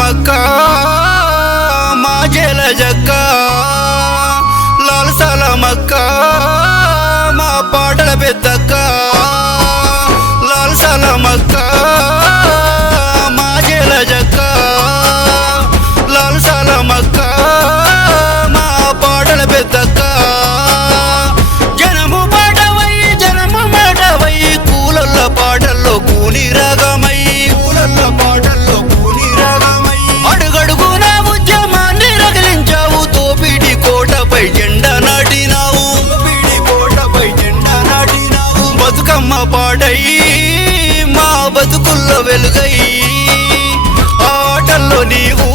సలమక్క మా జల జక్క లాల్ సలమక్క మా పాటల పెద్దక్క లాల్ సలమక్క మా జల జక్క లాల్ సలమక్క మా పాటల పెద్దక్క జనము పాటవై జనము మాటవై కూలల్ల పాటల్లో కూని రాగమై కూలల్ల పాటల్లో కూని రాగమై అడుగడుగున ఉద్యమాన్ని రగిలించావు తోపిడి కోటపై జెండా నాటినావు తోపిడి కోటపై జెండా నాటినావు బతుకమ్మ పాడై మా బతుకుల్లో వెలుగై ఆటల్లో నీవు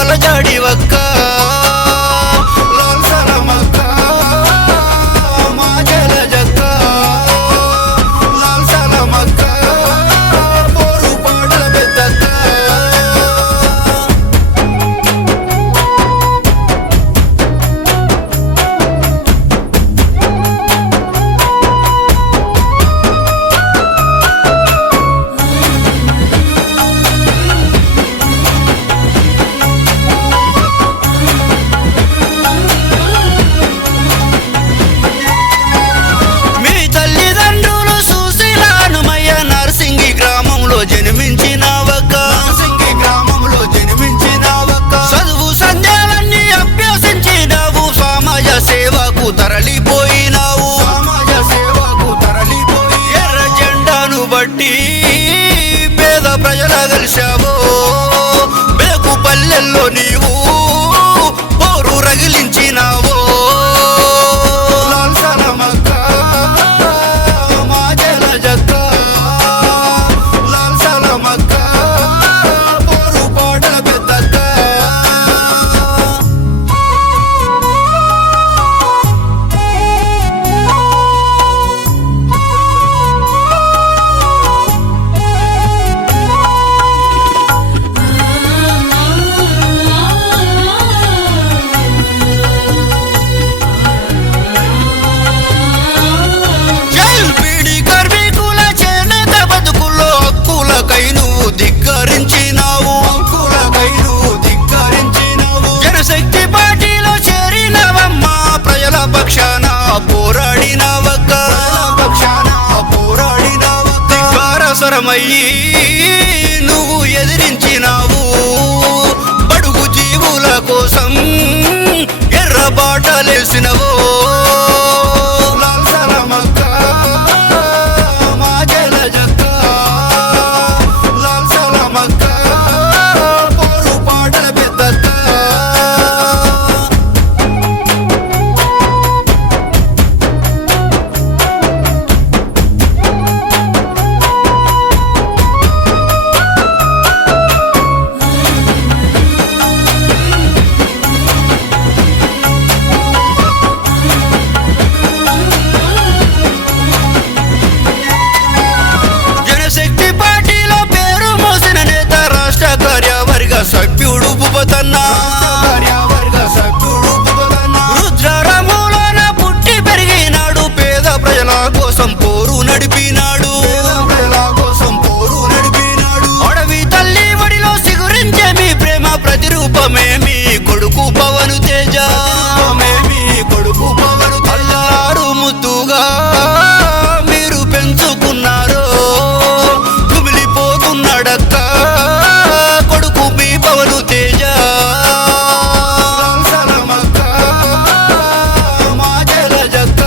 అలజాడి వక్క లాల్ సలమక్క మా జల జక్క లాల్ సలమక్క పోరు పాటల పెద్దక్క జన్మించినావక్క గ్రామంలో జన్మించినావక్క చదువు సంధ్యాలన్నీ అభ్యసించినావు సమాజ సేవకు తరలిపోయినావు సమాజ సేవకు తరలిపోయి ఎర్ర జెండాను బట్టి పేద ప్రజల కలిశావు బేకు పల్లెల్లో నీవు పోరు రగిలించినావు లాల్ సలమక్క మా జల జక్క పోరు పాటల పెద్దక్క జనశక్తి పార్టీలో చేరినవమ్మా ప్రజల పక్షాన పోరాడినవక్క పక్షాన పోరాడినవక్క కారసరమయ్యి నువ్వు ఎదిరించినావు బడుగు జీవుల కోసం ఎర్ర బాటలేసినవో లాల్ సలమక్క మా జల జక్క లాల్ సలమక్క పోరు పాటల పెద్దక్క జనశక్తి పార్టీలో పేరు మోసిన నేత రాష్ట్ర కార్యవర్గ సభ్యుడు భూపతన్న రుద్రరాములోన పుట్టి పెరిగినాడు పేద ప్రజల కోసం పోరు నడిపినాడు అడవి తల్లి ఒడిలో సిగురించే మీ ప్రేమ ప్రతిరూపమే మీ కొడుకు పవను తేజ కొడుకు పవను అల్లారు ముద్దుగా మీరు పెంచుకున్నారు కుమిలిపోతున్నాడక్క కొడుకు మీ పవను తేజ లాల్ సలమక్క మా జల జక్క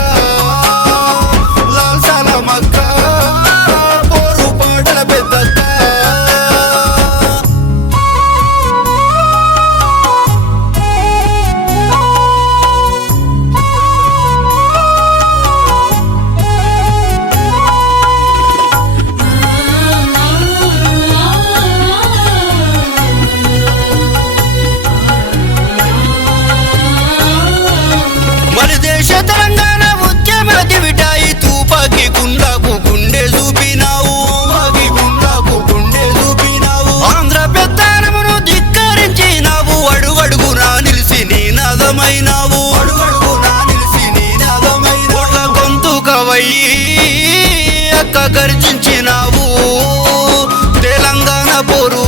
లాల్ సలమక్క పోరు పాటల పెద్దక్క మన దేశ తెలంగాణ ఉద్యమ దివిటాయి తూపాకి గుండాకు గుండె చూపినావు ఆంధ్ర పెద్దానమును ధిక్కరించినావు అడుగడుగునా నిలిసి నీనాదమైనావు గొంతుకవై అక్క గర్జించినావు తెలంగాణ పోరు